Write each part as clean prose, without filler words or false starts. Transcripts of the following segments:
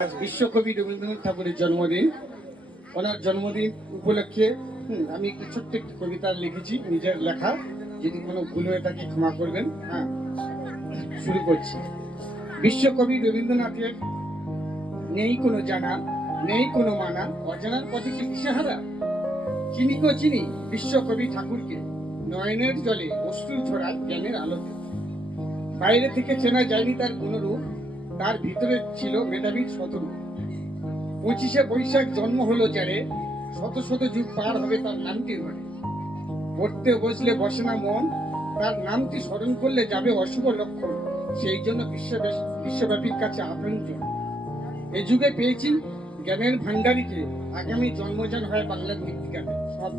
বিশ্বকবি রবীন্দ্রনাথ ঠাকুরের জন্মদিন। ওনার জন্মদিন উপলক্ষে আমি একটু ছোট্ট একটি কবিতা লিখেছি, নিজের লেখা। যদি কোনো ভুল হয়ে থাকে ক্ষমা করবেন। শুরু করছি। বিশ্বকবি রবীন্দ্রনাথের নেই কোনো জানা, নেই কোনো মানা, অজানার পথে কি দিশেহারা। চিনি গো চিনি বিশ্বকবি ঠাকুরকে, নয়নের জলে অশ্রু ঝরায় জ্ঞানের আলোতে। বাইরে থেকে চেনা যায়নি তার গুণরূপ, তার ভিতরে ছিল মেধাবীর শতরূপ। 25শে বৈশাখ জন্ম হলো যারে, শত শত যুগ পার হবে তার নামটি ঘরে। পড়তে বসলে বসে না মন, তার নামটি স্মরণ করলে যাবে অশুভ লক্ষণ। সেই জন্য বিশ্বব্যাপীর কাছে আপনজন। এ যুগে পেয়েছি জ্ঞানের ভান্ডারীকে, আগামী জন্মযান হয় বাংলার মৃত্তিকাতে। সব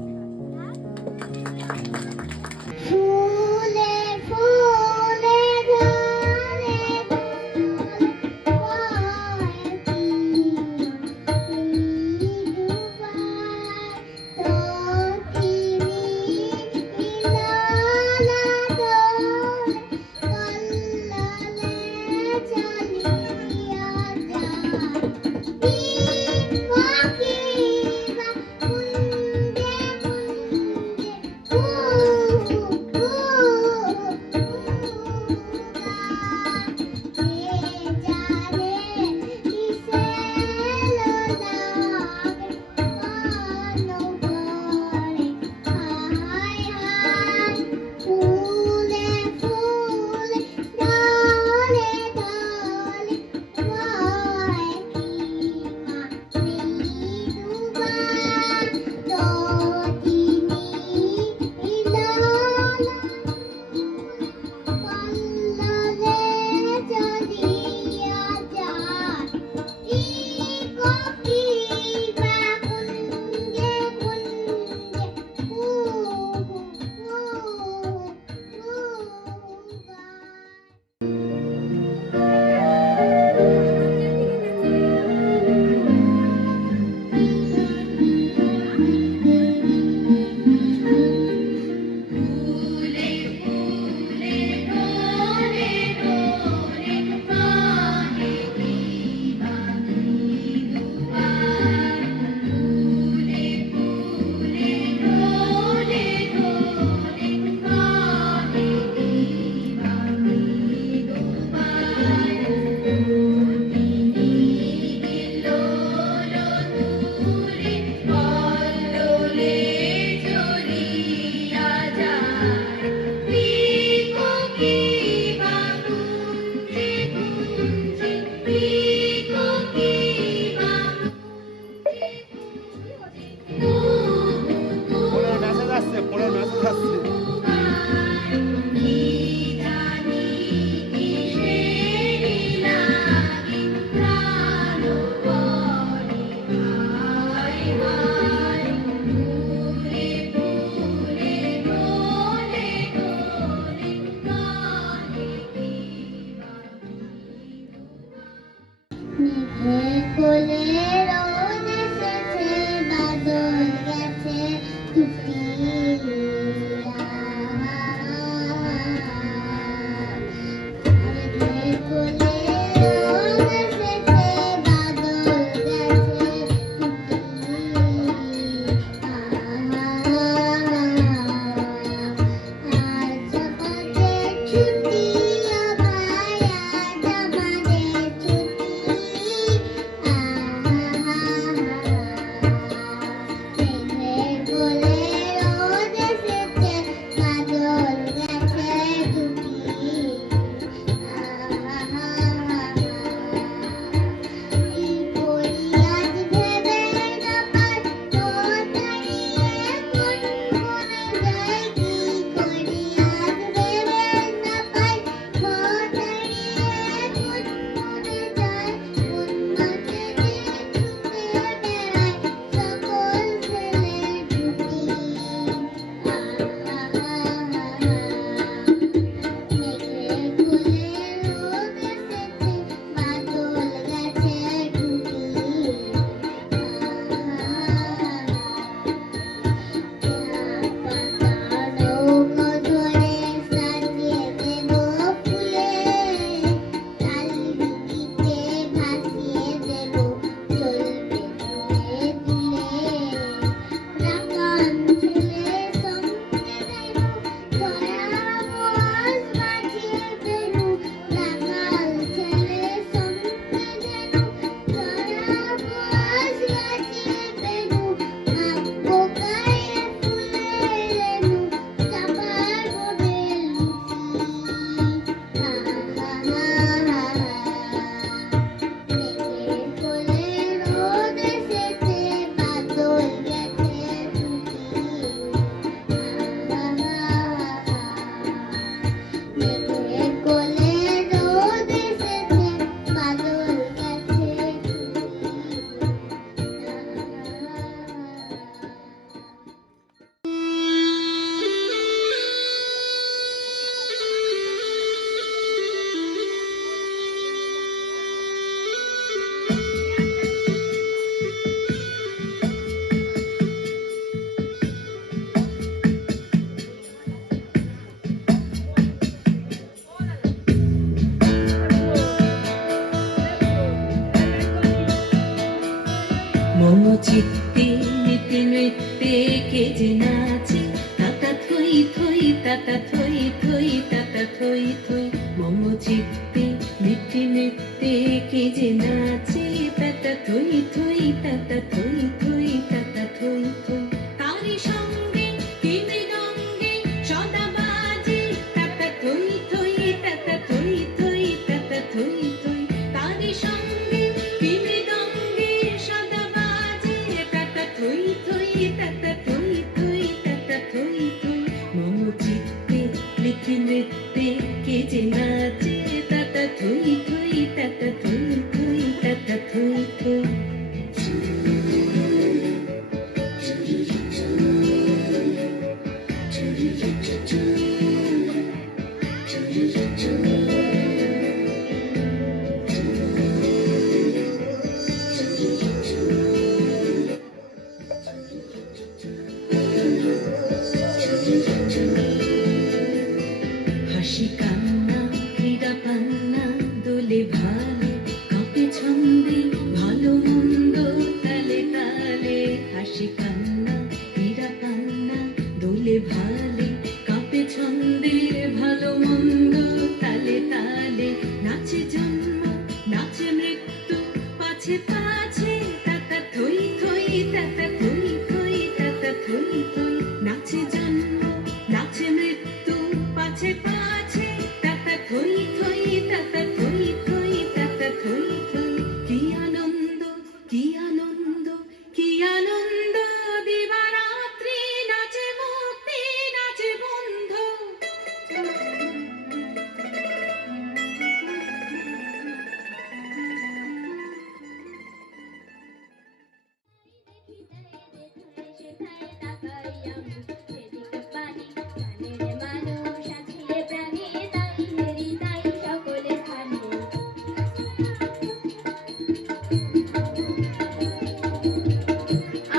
মম চিত্তে নিতে নৃত্যে কে যে নাচে তাতা থই থই তাতা থই থই তাতা থই থই মম চিত্তে নিতে নৃত্যে কে যে নাচে তাতা থই থই তাতা থই থই তাতা থই থই তারি সঙ্গে কি মৃদঙ্গে সদা বাজে তাতা থই থই তাতা থই থই তাতা থই থই তারি সঙ্গে কি মৃদঙ্গে সদা বাজে তাতা থই থই তাতা থই থই তাতা থই থই মম চিত্তে লিখি নৃত্যে কে যে নাচে তাতা থই থই তাতা থই থই তাতা থই থই হাসি কান্না ক্রীড়া পান্না দোলে ভালে কাঁপে ছন্দে ভালো মন্দ তালে তালে হাসি কান্না ক্রীড়া পান্না দোলে ভালে কাঁপে ছন্দে ভালো মন্দ তালে তালে নাচে জন্ম নাচে মৃত্যু পাছে পাছে তাতা থই থই তাতা থই থই তাতা থই থই নাচে জন্ম নাচে মৃত্যু পাছে পাছে তাতা থই থই তাতা থই থই তাতা থই থই কি আনন্দ কি আনন্দ কি আনন্দ দিবারাত্রি নাচে মুক্তি নাচে বন্ধ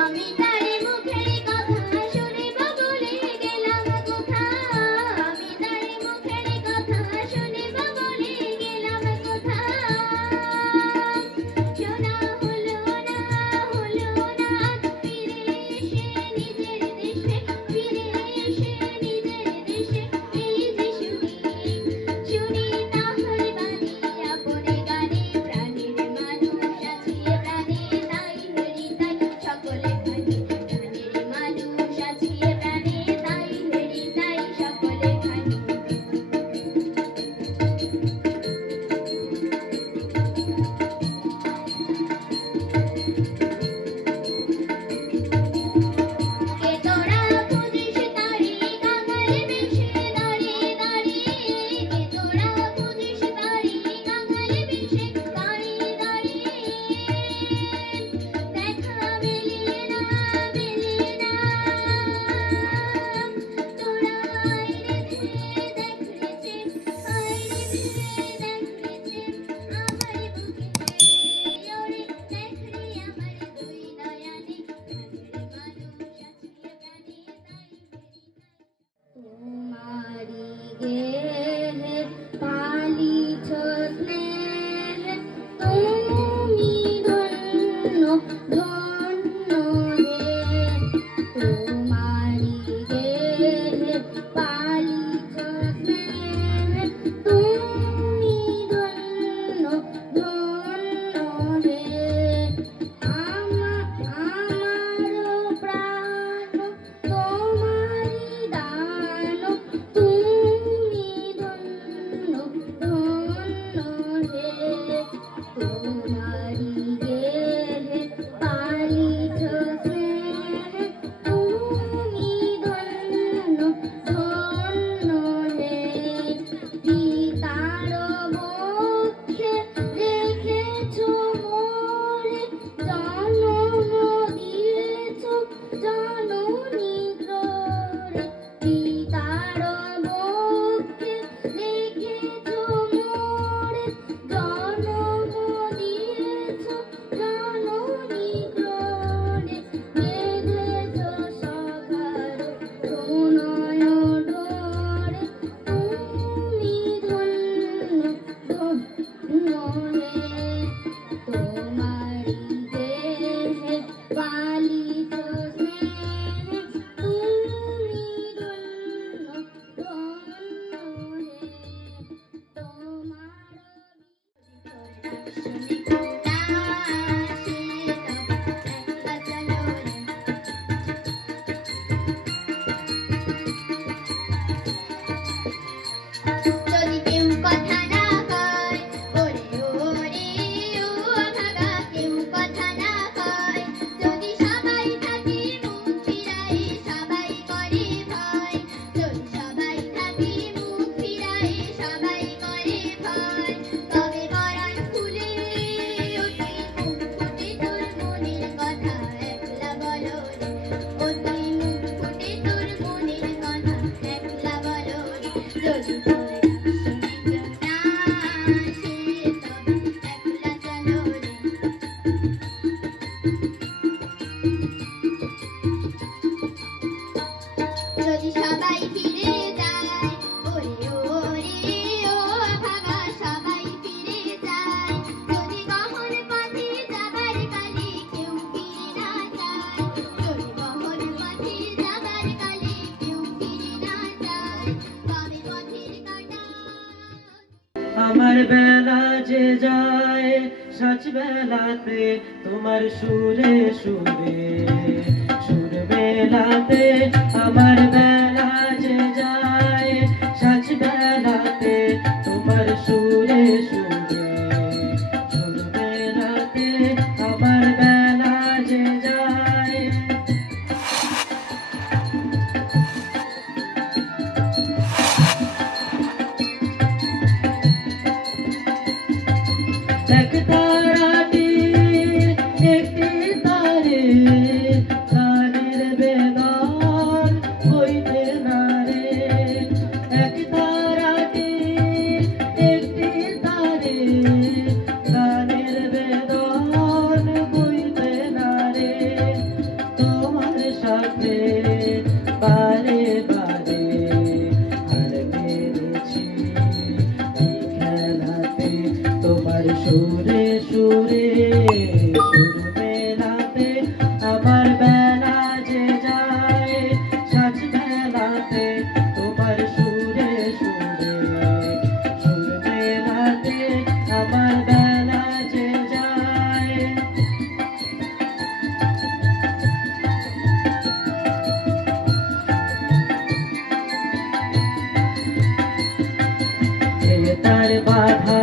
আমি তারে মুখের কথা শুনিব বলে গেলাম কোথা আমি তারে মুখের কথা শুনিব বলে গেলাম কোথা শোনা হলো না ফিরে এসে নিজের দেশে ফিরে এসে নিজের দেশে এই যে শুনি তাহার বাণী আপনে গানে প্রাণীর মানুষ আছে প্রাণে তাই হেরি তাই সকলে খানি প্রাণীর মানুষ আছে প্রাণে তাই হেরি তাই সকলে খানি কে তোরা খুঁজিস তারি কাঙাল বেশে দাঁড়িয়ে দাঁড়িয়ে কে তোরা খুঁজিস তারি কাঙাল বেশে দাঁড়িয়ে দাঁড়িয়ে দেখা মেলে না তোরা আইরে ফিরে দেখেছে আইরে ফিরে দেখেছে আমার বুকে ওরে দেখলি আমার দুই নয়নে প্রাণের মানুষ আছে প্রাণে তাই তোমারি গেহে পালিছ স্নেহ তুমি ধন্য ধন্য হে তোমারি গেহে পালিছ স্নেহ তুমি ধন্য ধন্য হে আমারও প্রাণ তোমারি দান তুমি ধন্য ধন্য হে তোমারি গেহে পালিছ পালিত স্নেহে তুমি ধন্য ধন্য হে তোমার শুনে না সে একলা চলো রে যদি কেউ কথা না কয় ওরে ওরে ও ভাগা কেউ কথা না কয় যদি সবাই থাকি মুখ ফিরাই সবাই করে ভয় যদি সবাই থাকি মুখ ফিরাই সবাই করে ভয় তবে পরাণ খুলে অতি মুখ ফুটে তোর মনের কথা একলা বলো রে অতি মুখ ফুটে তোর মনের কথা একলা বলো রে যদি তোর শুনে কেউ না আসে তবে একলা চলো রে যদি সবাই ফিরে যায় ওরে ওরে ও ভাগা সবাই ফিরে যায় যদি বহর পথে যাবার কালে কেউ ফিরে না যায় যদি বহর পথে যাবার কালে কেউ ফিরে না যায় তবে পথের কাঁটা আমার বেলা যে যায় সাজ বেলাতে তোমার সুরে সুরে সুর বেলাতে আমার বেলা যে যায় সাজ বেলাতে তোমার সুরে সুরে সুর বেলাতে আমার বেলা যে যায় এক তারাটির একটি তারে গানের বেদন হইতে না রে এক তারাটির একটি তারে গানের বেদন হইতে না রে তোমার সাথে বারে বারে হার মেরেছি এই খেলাতে তোমার সুরে সুরে সুর মেলাতে আমার বেলা যে যায় সাজ বেলাতে তোমার সুরে সুরে সুর মেলাতে আমার বেলা যে যায় তার বাধা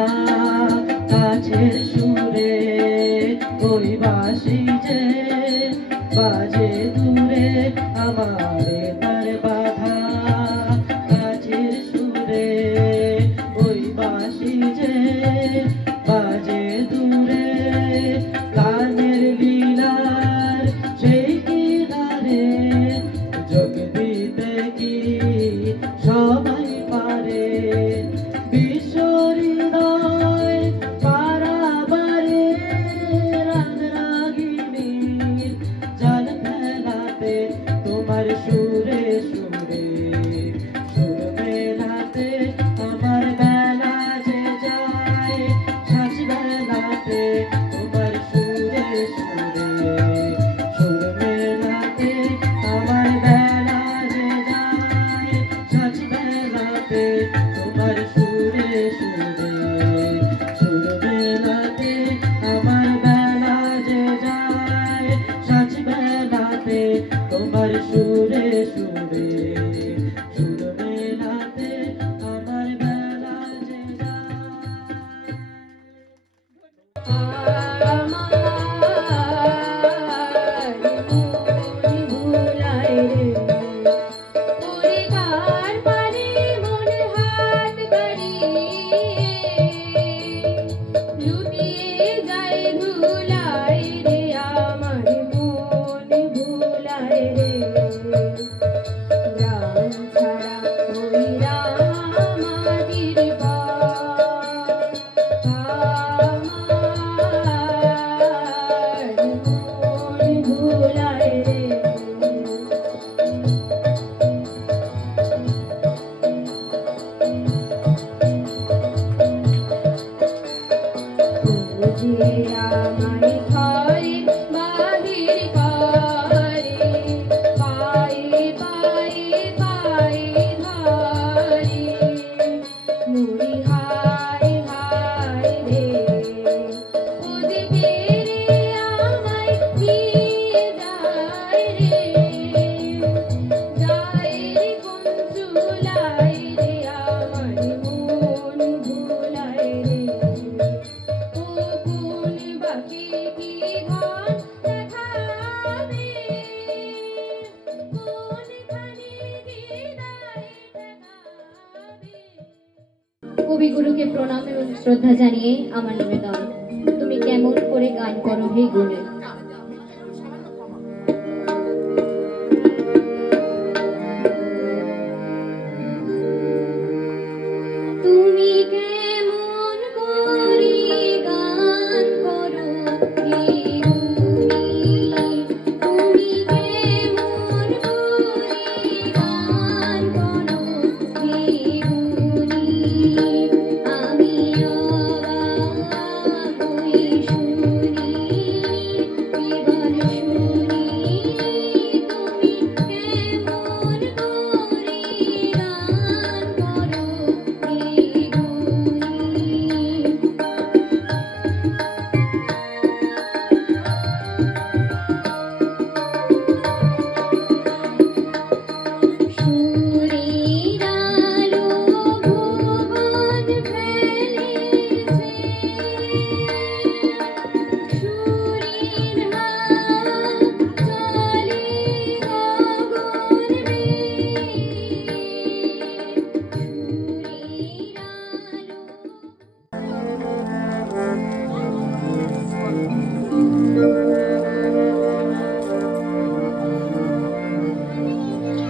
কাছের সুরে ওই বাঁশি যে বাজে দূরে আমার তার বাধা কাছের সুরে ওই বাঁশি যে বাজে দূরে গানের লীলার সেই কিনারে যোগ দিতে কি সবাই পারে বিশ্বরী কবিগুরুকে প্রণাম এবং শ্রদ্ধা জানিয়ে আমার নিবেদন, তুমি কেমন করে গান করো হে গুণে। তুমি কেমন করে গান করো হে গুণে, তুমি কেমন করে গান করো হে গুণে, আমি অবাক হই শুনি, এবার শুনি তুমি কেমন করে গান করো হে সুরের আলো ভুবন ফেলেছে, সুরের হাওয়া চলে গগন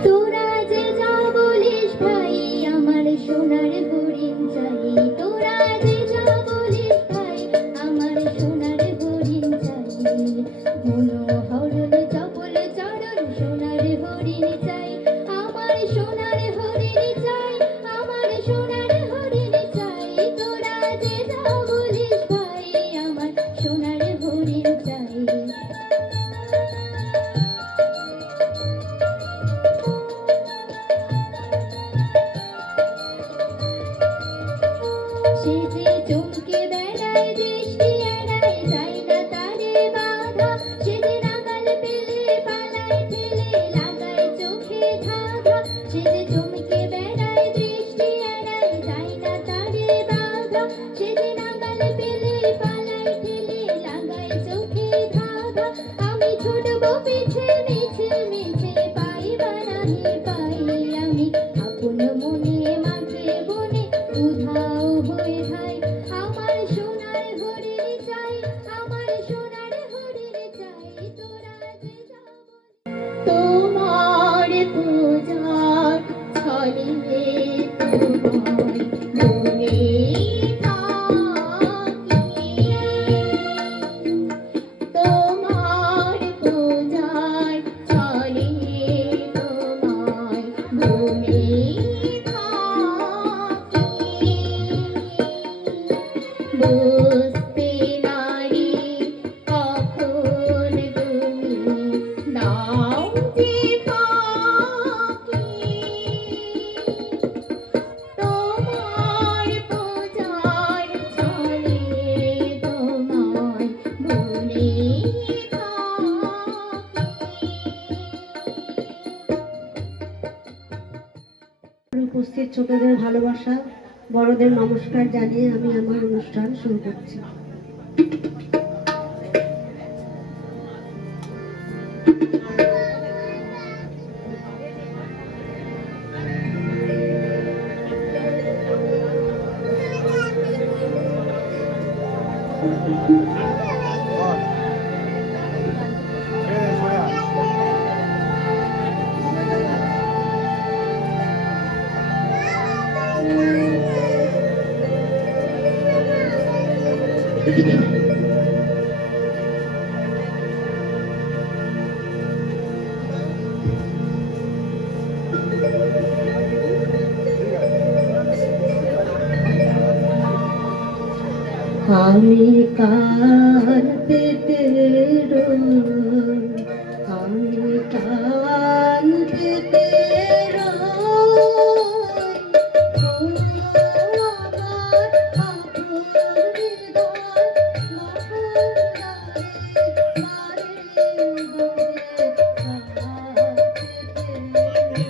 তোরা যে যা বলিস ভাই আমার সোনার হরিণ চাই, তোরা যে যা বলিস ভাই আমার সোনার হরিণ চাই, মনোহরণ চপল চরণ সোনার হরিণ চাই, আমার সোনার হরিণ চাই, আমার সোনার হরিণ চাই, তোরা যে যা বলিস ভাই আমার সোনার হরিণ চাই। সে যে চমকে বেড়ায় দৃষ্টি এড়ায় যায় না তারে বাধা, সে যে নাগাল পেলে পালায় ঠেলে লাগায় চোখে ধাঁধা, সে যে চমকে বেড়ায় দৃষ্টি এড়ায় যায় না তারে বাধা, সে যে নাগাল পেলে পালায় ঠেলে লাগায় চোখে ধাঁধা, আমি ছুটবো পিছে মিছে মিছে পাই বা নাহি পাই, আমি আপন মনে মাঝে বনে উধাও হয়ে যাই, আমার সোনার হরিণ চাই, আমার সোনার হরিণ চাই, তোরা যে যা তোমার পূজার ছলে তোমায় মনে থাকি, তোমার পূজার ছলে তোমায় মনে থাকি, বুঝতে নারি কখন তুমি নাও যে ফাঁকি, তোমার পূজার ছলে তোমায় মনে থাকি। উপস্থিত ছোটদের ভালোবাসা, বড়দের নমস্কার জানিয়ে আমি আমার অনুষ্ঠান শুরু করছি। আমি কান পেতে রই, আমি কান পেতে রই, আমার আপন হৃদয় মহল্লারে মারে বলে কান পেতে রই।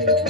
বলুন।